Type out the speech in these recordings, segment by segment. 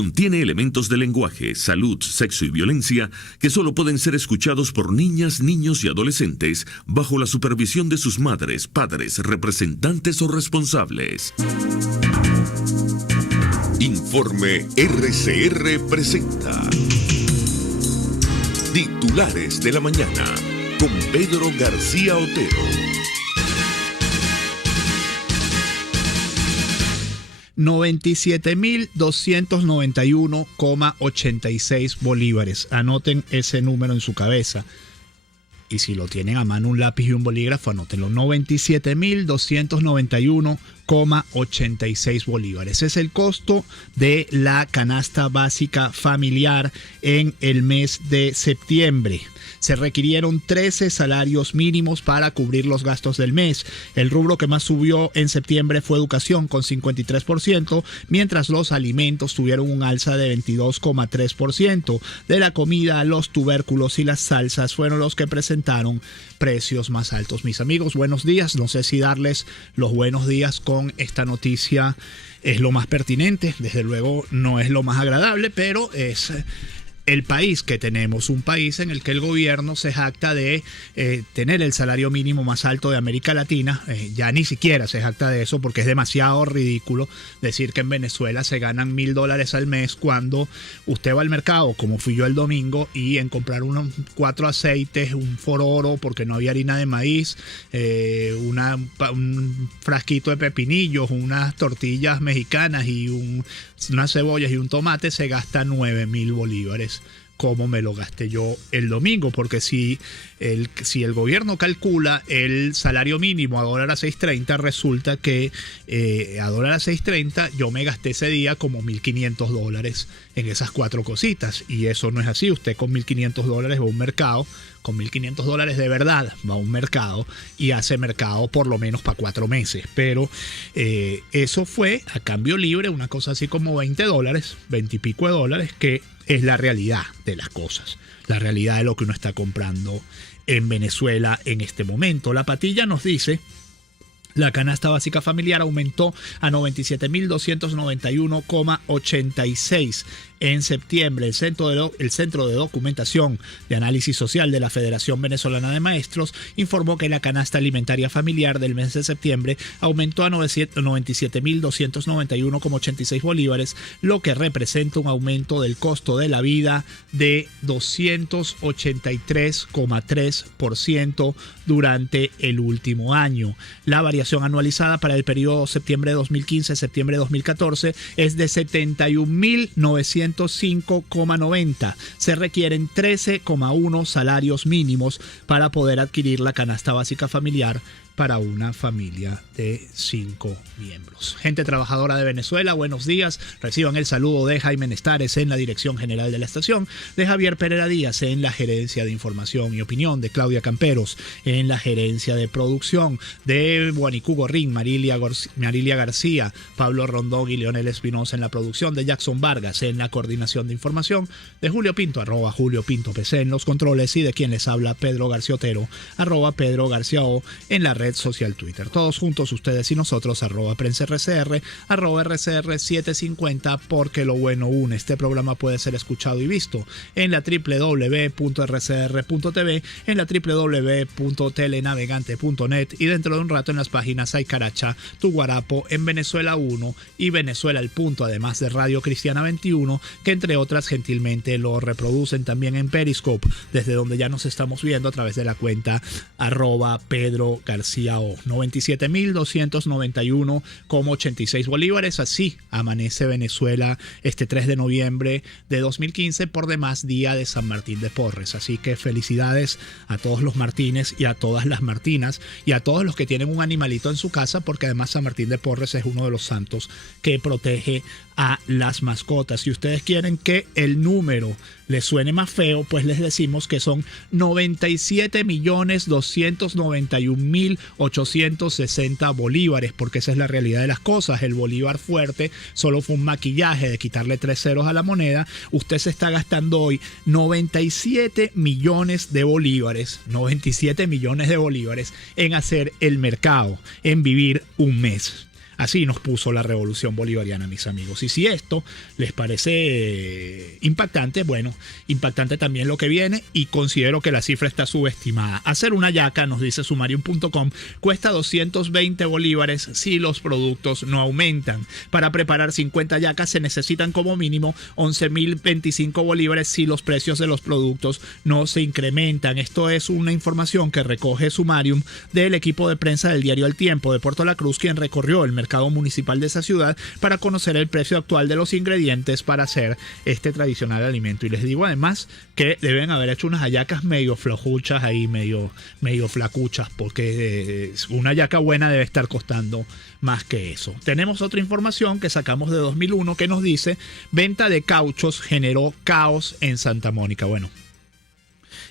Contiene elementos de lenguaje, salud, sexo y violencia que solo pueden ser escuchados por niñas, niños y adolescentes bajo la supervisión de sus madres, padres, representantes o responsables. Informe RCR presenta Titulares de la Mañana con Pedro García Otero. 97.291,86 bolívares. Anoten ese número en su cabeza. Y si lo tienen a mano un lápiz y un bolígrafo, anótenlo. 97.291,86 bolívares. Es el costo de la canasta básica familiar en el mes de septiembre. Se requirieron 13 salarios mínimos para cubrir los gastos del mes. El rubro que más subió en septiembre fue educación, con 53%, mientras los alimentos tuvieron un alza de 22,3%. De la comida, los tubérculos y las salsas fueron los que presentaron precios más altos. Mis amigos, buenos días. No sé si darles los buenos días con esta noticia es lo más pertinente. Desde luego no es lo más agradable, pero es el país que tenemos, un país en el que el gobierno se jacta de tener el salario mínimo más alto de América Latina. Ya ni siquiera se jacta de eso, porque es demasiado ridículo decir que en Venezuela se ganan $1,000 al mes cuando usted va al mercado, como fui yo el domingo, y en comprar unos 4 aceites, un fororo porque no había harina de maíz, un frasquito de pepinillos, unas tortillas mexicanas y unas cebollas y un tomate, se gasta 9.000 bolívares. Como me lo gasté yo el domingo, porque si el gobierno calcula el salario mínimo a dólar a 6.30, resulta que a dólar a 6.30 yo me gasté ese día como $1,500 en esas 4 cositas, y eso no es así. Usted con $1,500 va a un mercado, con $1,500 de verdad va a un mercado y hace mercado por lo menos para 4 meses, pero eso fue a cambio libre, una cosa así como $20, 20 y pico de dólares, que es la realidad de las cosas, la realidad de lo que uno está comprando en Venezuela en este momento. La Patilla nos dice: la canasta básica familiar aumentó a 97.291,86 en septiembre. El Centro de Documentación de Análisis Social de la Federación Venezolana de Maestros informó que la canasta alimentaria familiar del mes de septiembre aumentó a 97.291,86 bolívares, lo que representa un aumento del costo de la vida de 283,3% durante el último año. La variación anualizada para el periodo septiembre de 2015 septiembre de 2014 es de 71.905,90. Se requieren 13,1 salarios mínimos para poder adquirir la canasta básica familiar para una familia de 5 miembros. Gente trabajadora de Venezuela, buenos días. Reciban el saludo de Jaime Nestares en la dirección general de la estación, de Javier Pereira Díaz en la gerencia de información y opinión, de Claudia Camperos en la gerencia de producción, de Guanicú Gorrín, Marilia García, Pablo Rondón y Leonel Espinosa en la producción, de Jackson Vargas en la coordinación de información, de Julio Pinto, @JulioPintoPC en los controles, y de quien les habla, Pedro García Otero, @PedroGarciaO en la red social Twitter. Todos juntos, ustedes y nosotros, @PrensaRCR, @RCR750, porque lo bueno une. Este programa puede ser escuchado y visto en la www.rcr.tv, en la www.telenavegante.net, y dentro de un rato en las páginas Aycaracha, Tu Guarapo, En Venezuela 1 y Venezuela al Punto, además de Radio Cristiana 21, que entre otras gentilmente lo reproducen también en Periscope, desde donde ya nos estamos viendo a través de la cuenta @PedroGarciaO. 97.291,86 bolívares. Así amanece Venezuela este 3 de noviembre de 2015, por demás día de San Martín de Porres. Así que felicidades a todos los Martínez y a todas las Martinas y a todos los que tienen un animalito en su casa, porque además San Martín de Porres es uno de los santos que protege a las mascotas. Si ustedes quieren que el número les suene más feo, pues les decimos que son 97.291.860 bolívares, porque esa es la realidad de las cosas. El bolívar fuerte solo fue un maquillaje de quitarle 3 ceros a la moneda. Usted se está gastando hoy 97 millones de bolívares, 97 millones de bolívares en hacer el mercado, en vivir un mes. Así nos puso la revolución bolivariana, mis amigos. Y si esto les parece impactante, bueno, impactante también lo que viene, y considero que la cifra está subestimada. Hacer una yaca, nos dice sumarium.com, cuesta 220 bolívares si los productos no aumentan. Para preparar 50 yacas se necesitan como mínimo 11.025 bolívares si los precios de los productos no se incrementan. Esto es una información que recoge Sumarium del equipo de prensa del diario El Tiempo de Puerto La Cruz, quien recorrió el mercado municipal de esa ciudad para conocer el precio actual de los ingredientes para hacer este tradicional alimento. Y les digo además que deben haber hecho unas hallacas medio flojuchas ahí, medio flacuchas, porque una hallaca buena debe estar costando más que eso. Tenemos otra información que sacamos de 2001 que nos dice: venta de cauchos generó caos en Santa Mónica. Bueno,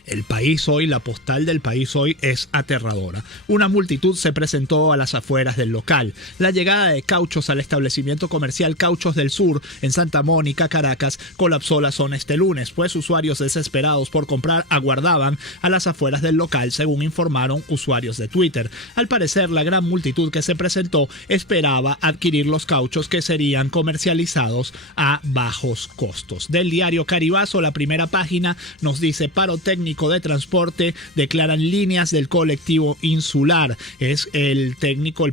el país hoy, la postal del país hoy es aterradora. Una multitud se presentó a las afueras del local. La llegada de cauchos al establecimiento comercial Cauchos del Sur en Santa Mónica, Caracas, colapsó la zona este lunes, pues usuarios desesperados por comprar aguardaban a las afueras del local, según informaron usuarios de Twitter. Al parecer, la gran multitud que se presentó esperaba adquirir los cauchos que serían comercializados a bajos costos. Del diario Caribazo, la primera página nos dice: paro técnico de transporte declaran líneas del colectivo insular. Es el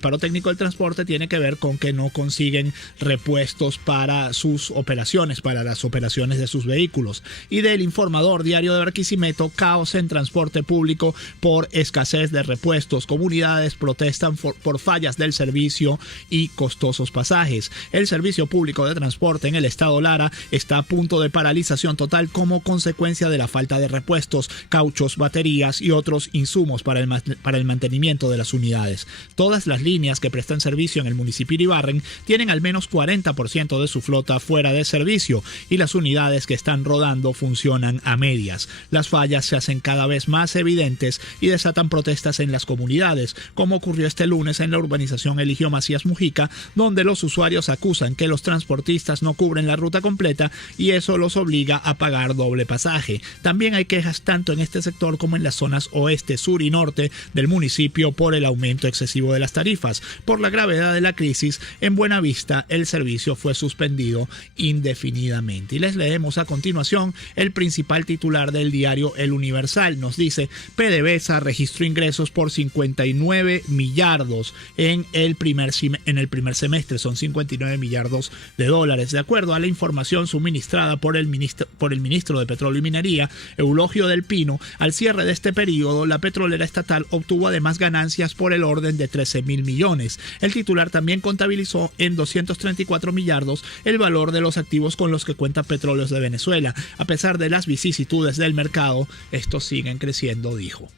paro técnico del transporte tiene que ver con que no consiguen repuestos para sus operaciones, para las operaciones de sus vehículos. Y del Informador, diario de Barquisimeto, caos en transporte público por escasez de repuestos. Comunidades protestan por fallas del servicio y costosos pasajes. El servicio público de transporte en el estado Lara está a punto de paralización total como consecuencia de la falta de repuestos, cauchos, baterías y otros insumos para el mantenimiento de las unidades. Todas las líneas que prestan servicio en el municipio de Ibarren tienen al menos 40% de su flota fuera de servicio, y las unidades que están rodando funcionan a medias. Las fallas se hacen cada vez más evidentes y desatan protestas en las comunidades, como ocurrió este lunes en la urbanización Eligio Macías Mujica, donde los usuarios acusan que los transportistas no cubren la ruta completa y eso los obliga a pagar doble pasaje. También hay quejas tanto en este sector como en las zonas oeste, sur y norte del municipio por el aumento excesivo de las tarifas. Por la gravedad de la crisis, en Buenavista el servicio fue suspendido indefinidamente. Y les leemos a continuación el principal titular del diario El Universal. Nos dice: PDVSA registró ingresos por 59 millardos en el primer semestre. Son 59 millardos de dólares. De acuerdo a la información suministrada por el ministro de Petróleo y Minería, Eulogio del Pino, al cierre de este periodo, la petrolera estatal obtuvo además ganancias por el orden de 13.000 millones. El titular también contabilizó en 234 millardos el valor de los activos con los que cuenta Petróleos de Venezuela. A pesar de las vicisitudes del mercado, estos siguen creciendo, dijo.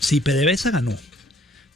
Si PDVSA ganó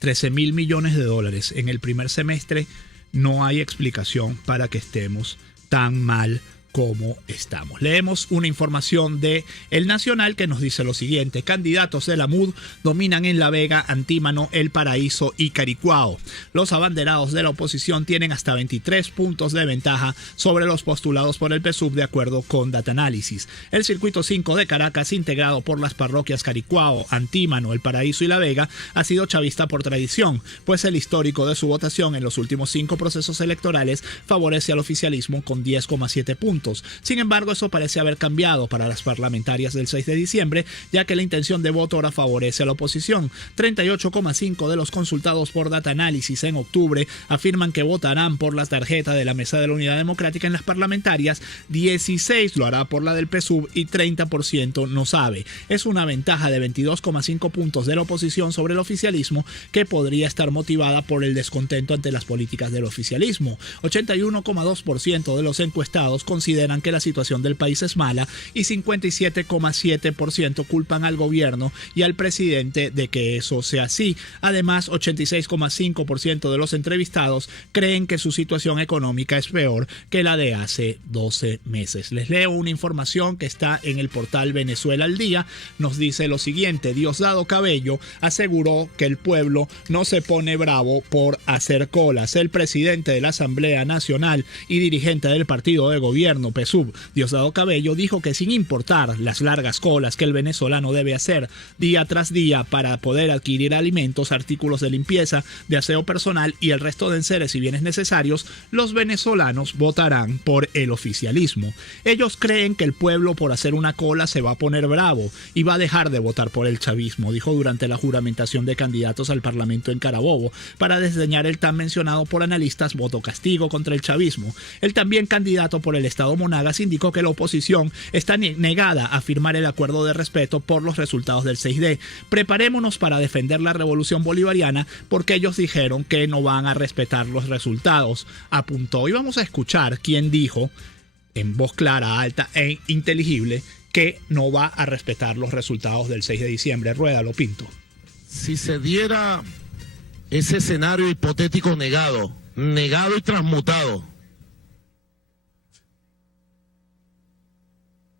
13.000 millones de dólares en el primer semestre, no hay explicación para que estemos tan mal cómo estamos. Leemos una información de El Nacional que nos dice lo siguiente: candidatos de la MUD dominan en La Vega, Antímano, El Paraíso y Caricuao. Los abanderados de la oposición tienen hasta 23 puntos de ventaja sobre los postulados por el PSUV, de acuerdo con Datanalysis. El circuito 5 de Caracas, integrado por las parroquias Caricuao, Antímano, El Paraíso y La Vega, ha sido chavista por tradición, pues el histórico de su votación en los últimos 5 procesos electorales favorece al oficialismo con 10,7 puntos. Sin embargo, eso parece haber cambiado para las parlamentarias del 6 de diciembre, ya que la intención de voto ahora favorece a la oposición. 38,5 de los consultados por Datanalysis en octubre afirman que votarán por la tarjeta de la Mesa de la Unidad Democrática en las parlamentarias, 16 lo hará por la del PSUV y 30% no sabe. Es una ventaja de 22,5 puntos de la oposición sobre el oficialismo, que podría estar motivada por el descontento ante las políticas del oficialismo. 81,2% de los encuestados consideran que la situación del país es mala y 57,7% culpan al gobierno y al presidente de que eso sea así. Además, 86,5% de los entrevistados creen que su situación económica es peor que la de hace 12 meses. Les leo una información que está en el portal Venezuela al Día. Nos dice lo siguiente: Diosdado Cabello aseguró que el pueblo no se pone bravo por hacer colas. El presidente de la Asamblea Nacional y dirigente del partido de gobierno, gobierno PSUV. Diosdado Cabello dijo que sin importar las largas colas que el venezolano debe hacer día tras día para poder adquirir alimentos, artículos de limpieza, de aseo personal y el resto de enseres y bienes necesarios, los venezolanos votarán por el oficialismo. Ellos creen que el pueblo por hacer una cola se va a poner bravo y va a dejar de votar por el chavismo, dijo durante la juramentación de candidatos al Parlamento en Carabobo, para desdeñar el tan mencionado por analistas voto castigo contra el chavismo. El también candidato por el estado Monagas indicó que la oposición está negada a firmar el acuerdo de respeto por los resultados del 6D. Preparémonos para defender la revolución bolivariana porque ellos dijeron que no van a respetar los resultados, apuntó. Y vamos a escuchar quién dijo en voz clara, alta e inteligible que no va a respetar los resultados del 6 de diciembre. Ruédalo, Pinto. Si se diera ese escenario hipotético negado y transmutado,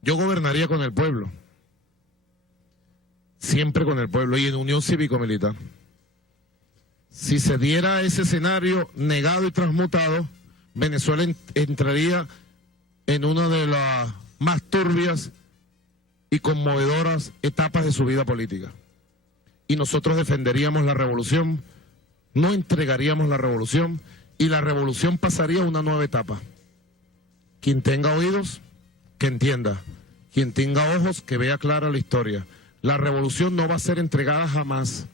yo gobernaría con el pueblo, siempre con el pueblo y en unión cívico-militar. Si se diera ese escenario negado y transmutado, Venezuela entraría en una de las más turbias y conmovedoras etapas de su vida política. Y nosotros defenderíamos la revolución, no entregaríamos la revolución y la revolución pasaría a una nueva etapa. Quien tenga oídos, que entienda. Quien tenga ojos, que vea clara la historia. La revolución no va a ser entregada jamás.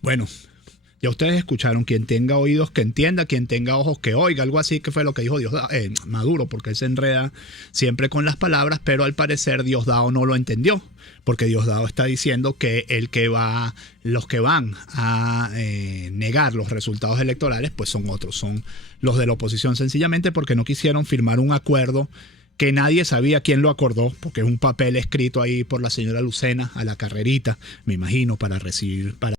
Bueno, ya ustedes escucharon, quien tenga oídos que entienda, quien tenga ojos que oiga, algo así que fue lo que dijo Maduro, porque él se enreda siempre con las palabras, pero al parecer Diosdado no lo entendió, porque Diosdado está diciendo que los que van a negar los resultados electorales, pues son otros, son los de la oposición, sencillamente porque no quisieron firmar un acuerdo que nadie sabía quién lo acordó, porque es un papel escrito ahí por la señora Lucena a la carrerita, me imagino, para recibir, para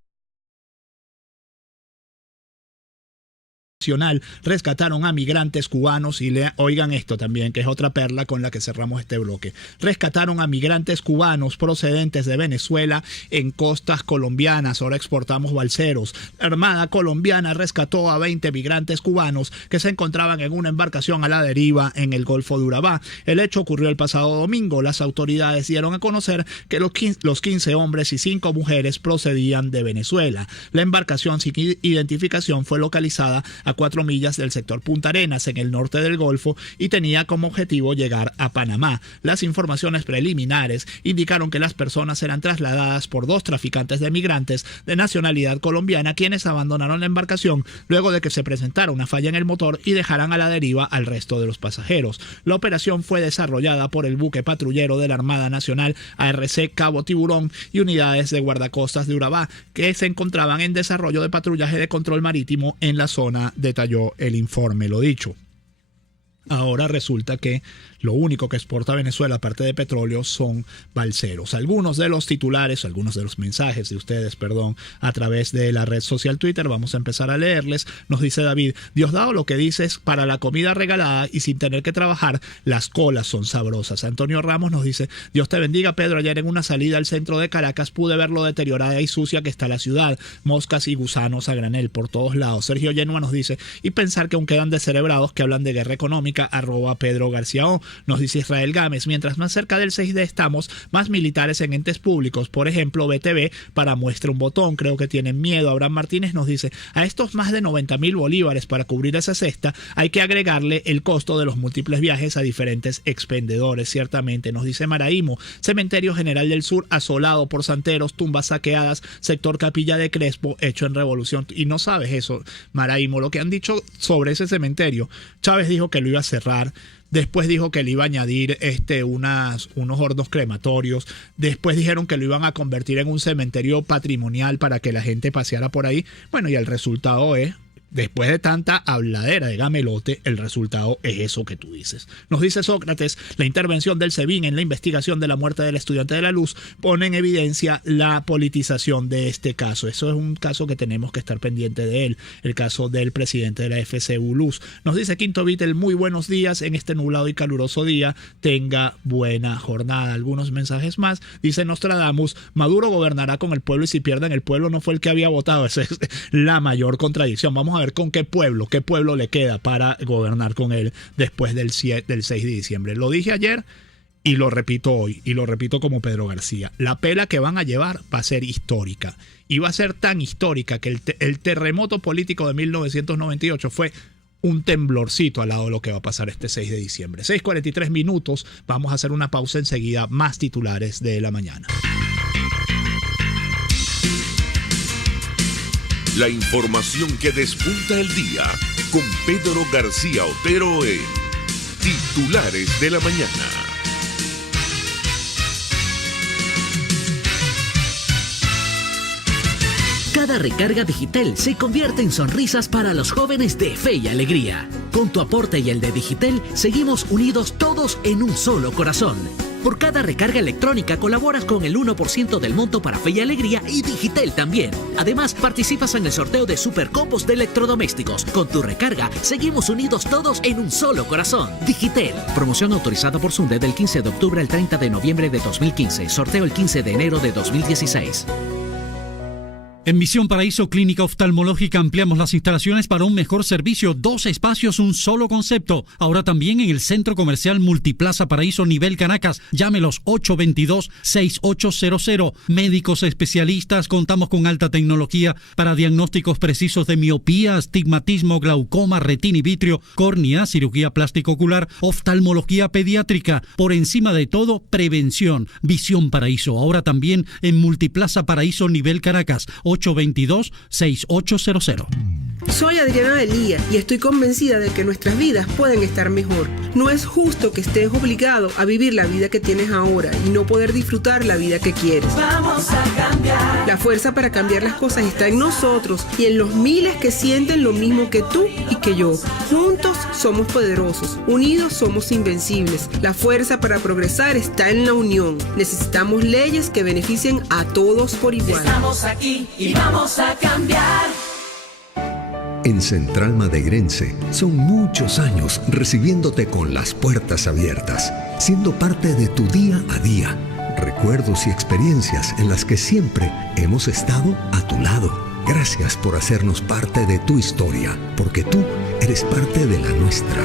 rescataron a migrantes cubanos y oigan esto también, que es otra perla con la que cerramos este bloque. Rescataron a migrantes cubanos procedentes de Venezuela en costas colombianas. Ahora exportamos balseros. La Armada colombiana rescató a 20 migrantes cubanos que se encontraban en una embarcación a la deriva en el Golfo de Urabá. El hecho ocurrió el pasado domingo. Las autoridades dieron a conocer que los 15 hombres y 5 mujeres procedían de Venezuela. La embarcación sin identificación fue localizada a 4 millas del sector Punta Arenas, en el norte del Golfo, y tenía como objetivo llegar a Panamá. Las informaciones preliminares indicaron que las personas eran trasladadas por 2 traficantes de migrantes de nacionalidad colombiana, quienes abandonaron la embarcación luego de que se presentara una falla en el motor y dejaran a la deriva al resto de los pasajeros. La operación fue desarrollada por el buque patrullero de la Armada Nacional ARC Cabo Tiburón y unidades de guardacostas de Urabá, que se encontraban en desarrollo de patrullaje de control marítimo en la zona, detalló el informe. Lo dicho, ahora resulta que lo único que exporta Venezuela, aparte de petróleo, son balseros. Algunos de los titulares, algunos de los mensajes de ustedes, a través de la red social Twitter, vamos a empezar a leerles. Nos dice David: Diosdado, lo que dices, para la comida regalada y sin tener que trabajar, las colas son sabrosas. Antonio Ramos nos dice: Dios te bendiga, Pedro. Ayer en una salida al centro de Caracas pude ver lo deteriorada y sucia que está la ciudad. Moscas y gusanos a granel por todos lados. Sergio Yenua nos dice: y pensar que aún quedan descerebrados que hablan de guerra económica, @Pedro García O. Nos dice Israel Gámez: mientras más cerca del 6D estamos, más militares en entes públicos, por ejemplo BTV, para muestra un botón, creo que tienen miedo. Abraham Martínez nos dice: a estos más de 90.000 bolívares para cubrir esa cesta hay que agregarle el costo de los múltiples viajes a diferentes expendedores. Ciertamente. Nos dice Maraímo: Cementerio General del Sur asolado por santeros, tumbas saqueadas, sector Capilla de Crespo hecho en revolución. Y no sabes eso, Maraímo, lo que han dicho sobre ese cementerio. Chávez dijo que lo iba a cerrar. Después dijo que le iba a añadir unos hornos crematorios. Después dijeron que lo iban a convertir en un cementerio patrimonial para que la gente paseara por ahí. Bueno, y el resultado es, después de tanta habladera de gamelote, el resultado es eso que tú dices. Nos dice Sócrates: la intervención del SEBIN en la investigación de la muerte del estudiante de la Luz pone en evidencia la politización de este caso. Eso es un caso que tenemos que estar pendiente de él, el caso del presidente de la FCU Luz. Nos dice Quinto Beatle: muy buenos días en este nublado y caluroso día, tenga buena jornada. Algunos mensajes más. Dice Nostradamus: Maduro gobernará con el pueblo y si pierden el pueblo no fue el que había votado. Esa es la mayor contradicción. Vamos vamos a ver con qué pueblo le queda para gobernar con él después del 6 de diciembre. Lo dije ayer y lo repito hoy, y lo repito como Pedro García. La pela que van a llevar va a ser histórica. Y va a ser tan histórica que el terremoto político de 1998 fue un temblorcito al lado de lo que va a pasar este 6 de diciembre. 6:43 minutos. Vamos a hacer una pausa enseguida. Más titulares de la mañana. La información que despunta el día con Pedro García Otero en Titulares de la Mañana. Cada recarga Digitel se convierte en sonrisas para los jóvenes de Fe y Alegría. Con tu aporte y el de Digitel, seguimos unidos todos en un solo corazón. Por cada recarga electrónica colaboras con el 1% del monto para Fe y Alegría y Digitel también. Además, participas en el sorteo de supercopos de electrodomésticos. Con tu recarga, seguimos unidos todos en un solo corazón. Digitel. Promoción autorizada por Sunde del 15 de octubre al 30 de noviembre de 2015. Sorteo el 15 de enero de 2016. En Misión Paraíso Clínica Oftalmológica ampliamos las instalaciones para un mejor servicio. 2 espacios, un solo concepto. Ahora también en el Centro Comercial Multiplaza Paraíso Nivel Caracas. Llámelos 822-6800. Médicos especialistas. Contamos con alta tecnología para diagnósticos precisos de miopía, astigmatismo, glaucoma, retina y vitrio, córnea, cirugía plástico ocular, oftalmología pediátrica. Por encima de todo, prevención. Visión Paraíso. Ahora también en Multiplaza Paraíso Nivel Caracas. 822-6800. Soy Adriana Delía y estoy convencida de que nuestras vidas pueden estar mejor. No es justo que estés obligado a vivir la vida que tienes ahora y no poder disfrutar la vida que quieres. Vamos a cambiar. La fuerza para cambiar las cosas está en nosotros y en los miles que sienten lo mismo que tú y que yo. Juntos somos poderosos, unidos somos invencibles. La fuerza para progresar está en la unión. Necesitamos leyes que beneficien a todos por igual. Estamos aquí y vamos a cambiar. En Central Madeirense son muchos años recibiéndote con las puertas abiertas, siendo parte de tu día a día. Recuerdos y experiencias en las que siempre hemos estado a tu lado. Gracias por hacernos parte de tu historia, porque tú eres parte de la nuestra.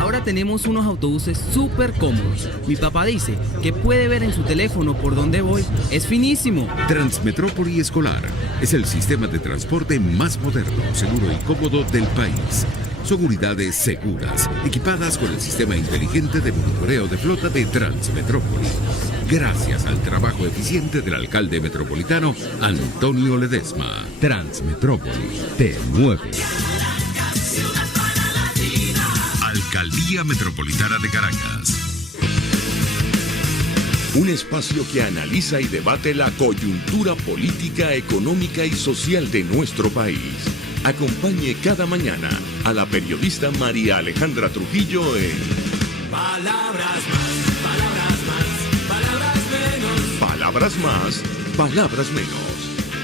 Ahora tenemos unos autobuses súper cómodos. Mi papá dice que puede ver en su teléfono por dónde voy. Es finísimo. Transmetrópoli Escolar es el sistema de transporte más moderno, seguro y cómodo del país. Son unidades seguras, equipadas con el sistema inteligente de monitoreo de flota de Transmetrópoli. Gracias al trabajo eficiente del alcalde metropolitano Antonio Ledesma. Transmetrópoli te mueve. Alcaldía Metropolitana de Caracas. Un espacio que analiza y debate la coyuntura política, económica y social de nuestro país. Acompañe cada mañana a la periodista María Alejandra Trujillo en Palabras más, palabras más, palabras menos. Palabras más, palabras menos.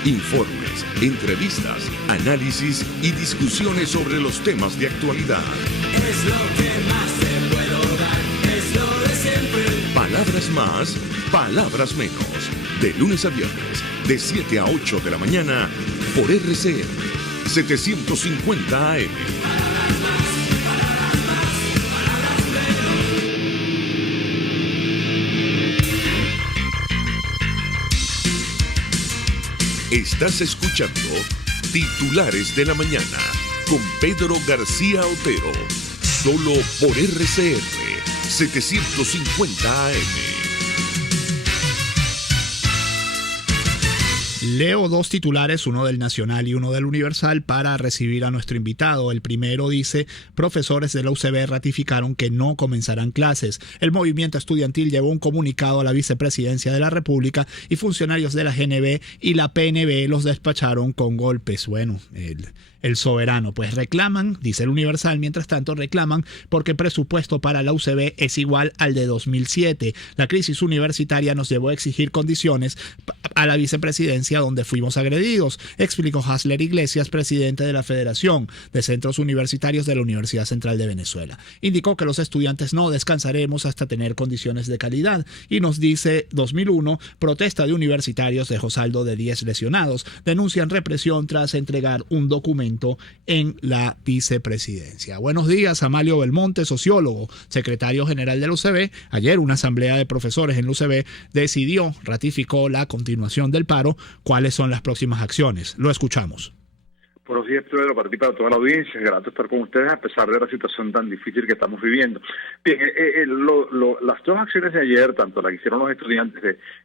Informes, entrevistas, análisis y discusiones sobre los temas de actualidad. Es lo que más te puedo dar, es lo de siempre. Palabras más, palabras menos. De lunes a viernes, de 7 a 8 de la mañana, por RCN 750 AM. Estás escuchando Titulares de la Mañana con Pedro García Otero, solo por RCN 750 AM. Leo 2 titulares, uno del Nacional y uno del Universal, para recibir a nuestro invitado. El primero dice: profesores de la UCB ratificaron que no comenzarán clases. El movimiento estudiantil llevó un comunicado a la vicepresidencia de la República y funcionarios de la GNB y la PNB los despacharon con golpes. Bueno, el soberano, pues reclaman, dice el Universal, mientras tanto reclaman porque el presupuesto para la UCB es igual al de 2007. La crisis universitaria nos llevó a exigir condiciones a la vicepresidencia donde fuimos agredidos, explicó Hasler Iglesias, presidente de la Federación de Centros Universitarios de la Universidad Central de Venezuela. Indicó que los estudiantes no descansaremos hasta tener condiciones de calidad y nos dice 2001, protesta de universitarios dejó saldo de 10 lesionados, denuncian represión tras entregar un documento en la vicepresidencia. Buenos días, Amalio Belmonte, sociólogo, secretario general del UCB. Ayer una asamblea de profesores en el UCB ratificó la continuación del paro. ¿Cuáles son las próximas acciones? Lo escuchamos. Buenos días, Pedro, para ti, para toda la audiencia. Es grato estar con ustedes a pesar de la situación tan difícil que estamos viviendo. Bien, las dos acciones de ayer, tanto la que hicieron los estudiantes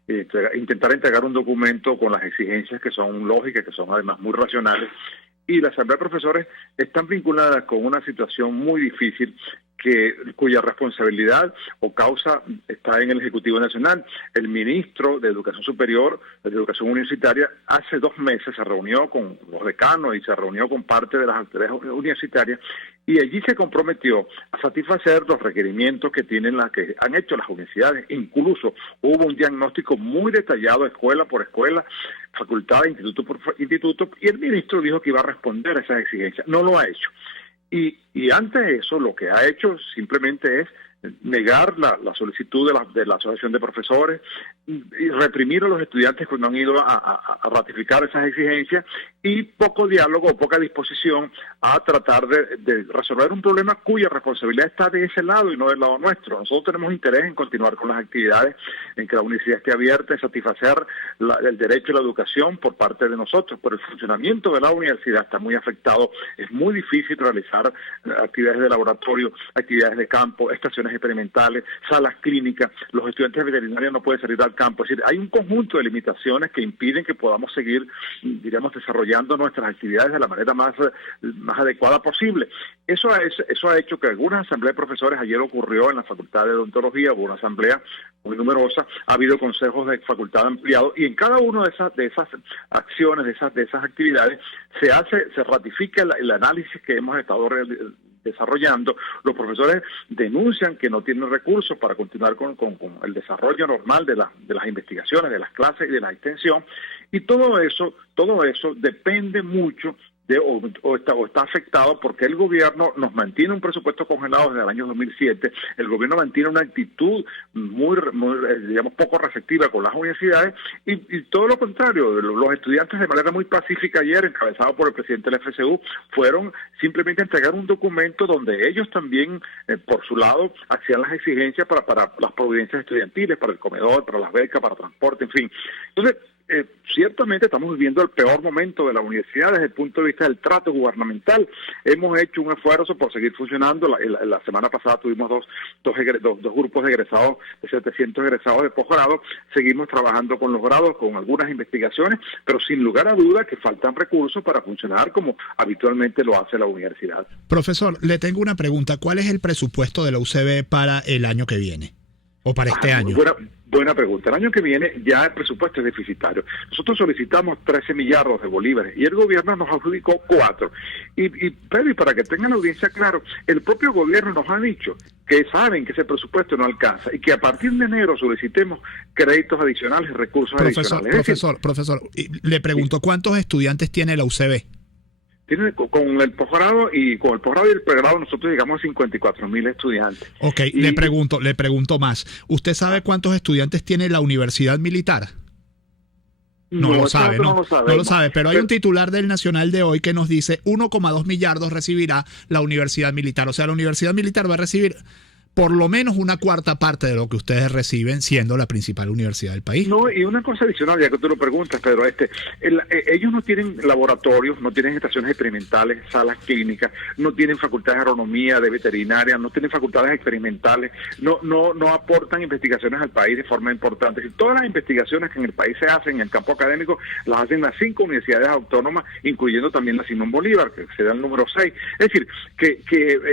de intentar entregar un documento con las exigencias que son lógicas, que son además muy racionales, y la asamblea de profesores están vinculadas con una situación muy difícil cuya responsabilidad o causa está en el Ejecutivo Nacional. El ministro de Educación Superior, de Educación Universitaria, hace 2 meses se reunió con los decanos y se reunió con parte de las autoridades universitarias y allí se comprometió a satisfacer los requerimientos que que han hecho las universidades. Incluso hubo un diagnóstico muy detallado, escuela por escuela, facultad, instituto por instituto, y el ministro dijo que iba a responder a esas exigencias. No lo ha hecho. Y ante eso lo que ha hecho simplemente es negar la solicitud de la Asociación de Profesores y reprimir a los estudiantes que no han ido a ratificar esas exigencias y poco diálogo o poca disposición a tratar de resolver un problema cuya responsabilidad está de ese lado y no del lado nuestro. Nosotros tenemos interés en continuar con las actividades, en que la universidad esté abierta, en satisfacer el derecho a la educación por parte de nosotros, pero el funcionamiento de la universidad está muy afectado. Es muy difícil realizar actividades de laboratorio, actividades de campo, estaciones experimentales, salas clínicas. Los estudiantes de veterinaria no pueden salir al campo. Es decir, hay un conjunto de limitaciones que impiden que podamos seguir, diríamos, desarrollando nuestras actividades de la manera más adecuada posible. Eso ha hecho que algunas asambleas de profesores, ayer ocurrió en la Facultad de Odontología, hubo una asamblea muy numerosa, ha habido consejos de facultad ampliados y en cada una de esas acciones, de esas actividades, se ratifica el análisis que hemos estado desarrollando. Los profesores denuncian que no tienen recursos para continuar con el desarrollo normal de las investigaciones, de las clases y de la extensión, y todo eso depende mucho o está afectado porque el gobierno nos mantiene un presupuesto congelado desde el año 2007, el gobierno mantiene una actitud muy digamos, poco receptiva con las universidades y todo lo contrario, los estudiantes de manera muy pacífica ayer, encabezados por el presidente del FCU, fueron simplemente a entregar un documento donde ellos también, por su lado, hacían las exigencias para las providencias estudiantiles, para el comedor, para las becas, para transporte, en fin. Entonces, ciertamente estamos viviendo el peor momento de la universidad desde el punto de vista del trato gubernamental. Hemos hecho un esfuerzo por seguir funcionando. La semana pasada tuvimos dos grupos de egresados, de 700 egresados de posgrado. Seguimos trabajando con los grados, con algunas investigaciones, pero sin lugar a duda que faltan recursos para funcionar como habitualmente lo hace la universidad. Profesor, le tengo una pregunta. ¿Cuál es el presupuesto de la UCB para el año que viene? ¿O para este año? Buena pregunta. El año que viene ya el presupuesto es deficitario. Nosotros solicitamos 13 millardos de bolívares y el gobierno nos adjudicó 4. Pero para que tengan la audiencia claro, el propio gobierno nos ha dicho que saben que ese presupuesto no alcanza y que a partir de enero solicitemos créditos adicionales y recursos adicionales. Profesor, le pregunto, ¿cuántos estudiantes tiene la UCB? Con el posgrado y el pregrado nosotros llegamos a 54,000 estudiantes. Ok, le pregunto más. ¿Usted sabe cuántos estudiantes tiene la Universidad Militar? No lo sabe, pero hay un titular del Nacional de hoy que nos dice 1,2 millardos recibirá la Universidad Militar. O sea, la Universidad Militar va a recibir por lo menos una cuarta parte de lo que ustedes reciben, siendo la principal universidad del país. No, y una cosa adicional, ya que tú lo preguntas, Pedro, ellos no tienen laboratorios, no tienen estaciones experimentales, salas clínicas, no tienen facultades de agronomía, de veterinaria, no tienen facultades experimentales, no aportan investigaciones al país de forma importante. Todas las investigaciones que en el país se hacen en el campo académico las hacen las 5 universidades autónomas, incluyendo también la Simón Bolívar, que será el número 6. Es decir, que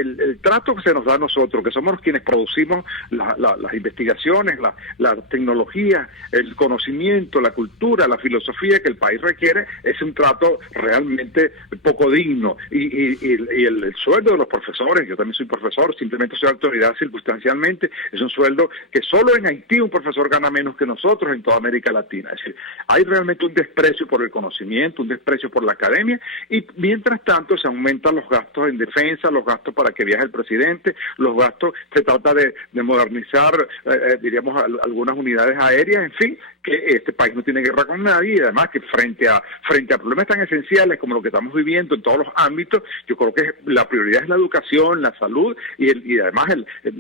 el trato que se nos da a nosotros, que somos los que quienes producimos las investigaciones, la tecnología, el conocimiento, la cultura, la filosofía que el país requiere, es un trato realmente poco digno. Y el sueldo de los profesores, yo también soy profesor, simplemente soy autoridad circunstancialmente, es un sueldo que solo en Haití un profesor gana menos que nosotros en toda América Latina. Es decir, hay realmente un desprecio por el conocimiento, un desprecio por la academia, y mientras tanto se aumentan los gastos en defensa, los gastos para que viaje el presidente, los gastos, se trata de modernizar, diríamos, algunas unidades aéreas, en fin, que este país no tiene guerra con nadie, y además que frente a problemas tan esenciales como lo que estamos viviendo en todos los ámbitos, yo creo que la prioridad es la educación, la salud y además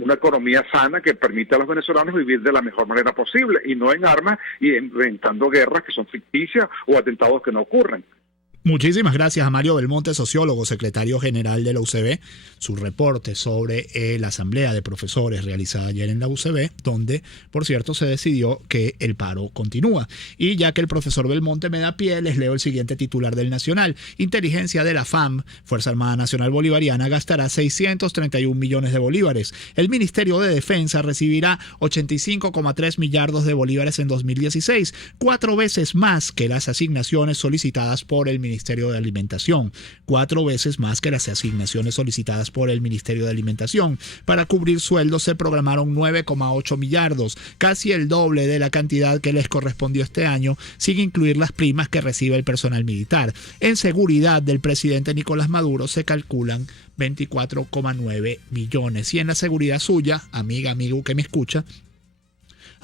una economía sana que permita a los venezolanos vivir de la mejor manera posible y no en armas y inventando guerras que son ficticias o atentados que no ocurren. Muchísimas gracias a Mario Belmonte, sociólogo, secretario general de la UCB, su reporte sobre la asamblea de profesores realizada ayer en la UCB, donde, por cierto, se decidió que el paro continúa. Y ya que el profesor Belmonte me da pie, les leo el siguiente titular del Nacional. Inteligencia de la FAM, Fuerza Armada Nacional Bolivariana, gastará 631 millones de bolívares. El Ministerio de Defensa recibirá 85,3 millardos de bolívares en 2016, 4 veces más que las asignaciones solicitadas por el Ministerio de Alimentación, 4 veces más que las asignaciones solicitadas por el Ministerio de Alimentación. Para cubrir sueldos se programaron 9,8 millardos, casi el doble de la cantidad que les correspondió este año, sin incluir las primas que recibe el personal militar. En seguridad del presidente Nicolás Maduro se calculan 24,9 millones. Y en la seguridad suya, amigo que me escucha,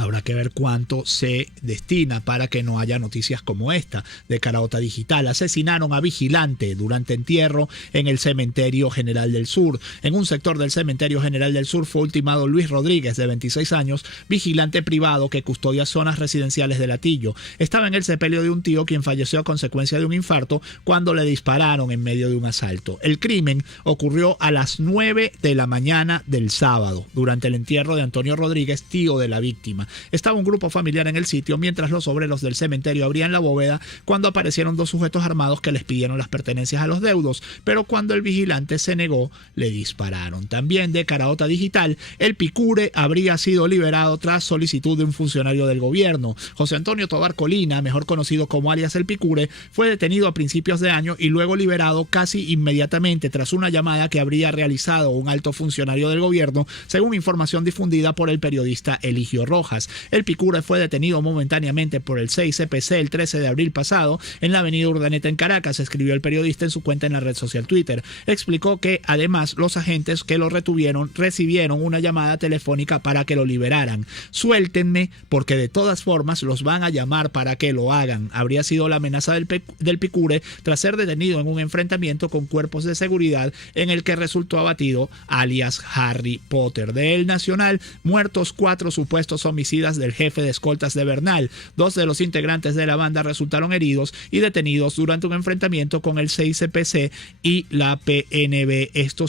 habrá que ver cuánto se destina para que no haya noticias como esta de Caraota Digital. Asesinaron a vigilante durante entierro en el Cementerio General del Sur. En un sector del Cementerio General del Sur fue ultimado Luis Rodríguez, de 26 años, vigilante privado que custodia zonas residenciales de Latillo. Estaba en el sepelio de un tío quien falleció a consecuencia de un infarto cuando le dispararon en medio de un asalto. El crimen ocurrió a las 9 de la mañana del sábado, durante el entierro de Antonio Rodríguez, tío de la víctima. Estaba un grupo familiar en el sitio mientras los obreros del cementerio abrían la bóveda cuando aparecieron 2 sujetos armados que les pidieron las pertenencias a los deudos, pero cuando el vigilante se negó, le dispararon. También de Caraota Digital, el Picure habría sido liberado tras solicitud de un funcionario del gobierno. José Antonio Tobar Colina, mejor conocido como alias el Picure, fue detenido a principios de año y luego liberado casi inmediatamente tras una llamada que habría realizado un alto funcionario del gobierno, según información difundida por el periodista Eligio Rojas. El Picure fue detenido momentáneamente por el CICPC el 13 de abril pasado en la avenida Urdaneta en Caracas, escribió el periodista en su cuenta en la red social Twitter. Explicó que además los agentes que lo retuvieron recibieron una llamada telefónica para que lo liberaran. Suéltenme porque de todas formas los van a llamar para que lo hagan. Habría sido la amenaza del Picure tras ser detenido en un enfrentamiento con cuerpos de seguridad en el que resultó abatido alias Harry Potter. De El Nacional, muertos 4 supuestos homicidios del jefe de escoltas de Bernal. 2 de los integrantes de la banda resultaron heridos y detenidos durante un enfrentamiento con el CICPC y la PNB. Esto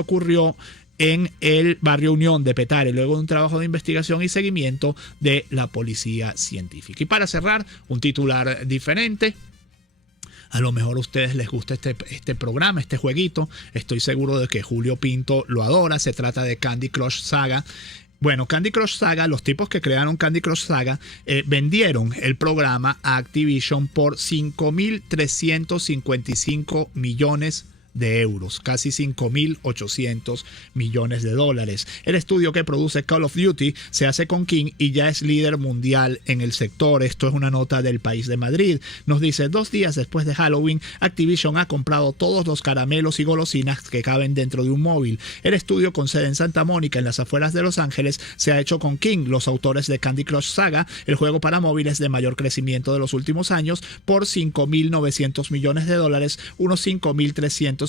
ocurrió en el barrio Unión de Petare, luego de un trabajo de investigación y seguimiento de la policía científica. Y para cerrar, un titular diferente. A lo mejor a ustedes les gusta este programa, este jueguito. Estoy seguro de que Julio Pinto lo adora. Se trata de Candy Crush Saga. Bueno, Candy Crush Saga, los tipos que crearon Candy Crush Saga vendieron el programa a Activision por 5.355 millones de euros, casi 5.800 millones de dólares. El estudio que produce Call of Duty se hace con King y ya es líder mundial en el sector. Esto es una nota del País de Madrid. Nos dice: 2 días después de Halloween, Activision ha comprado todos los caramelos y golosinas que caben dentro de un móvil. El estudio con sede en Santa Mónica, en las afueras de Los Ángeles, se ha hecho con King, los autores de Candy Crush Saga, el juego para móviles de mayor crecimiento de los últimos años, por 5.900 millones de dólares, unos 5.355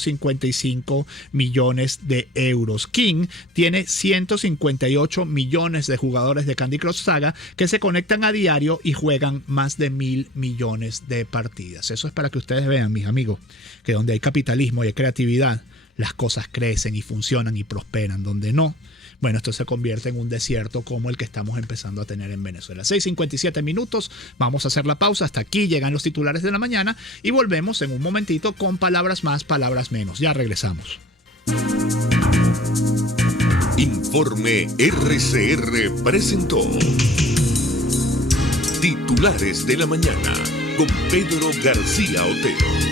millones de euros. King tiene 158 millones de jugadores de Candy Crush Saga que se conectan a diario y juegan más de 1.000 millones de partidas. Eso es para que ustedes vean, mis amigos, que donde hay capitalismo y hay creatividad, las cosas crecen y funcionan y prosperan. Donde no, bueno, esto se convierte en un desierto como el que estamos empezando a tener en Venezuela. 6:57 minutos, vamos a hacer la pausa. Hasta aquí llegan los titulares de la mañana y volvemos en un momentito con palabras más, palabras menos. Ya regresamos. Informe RCR presentó Titulares de la Mañana con Pedro García Otero.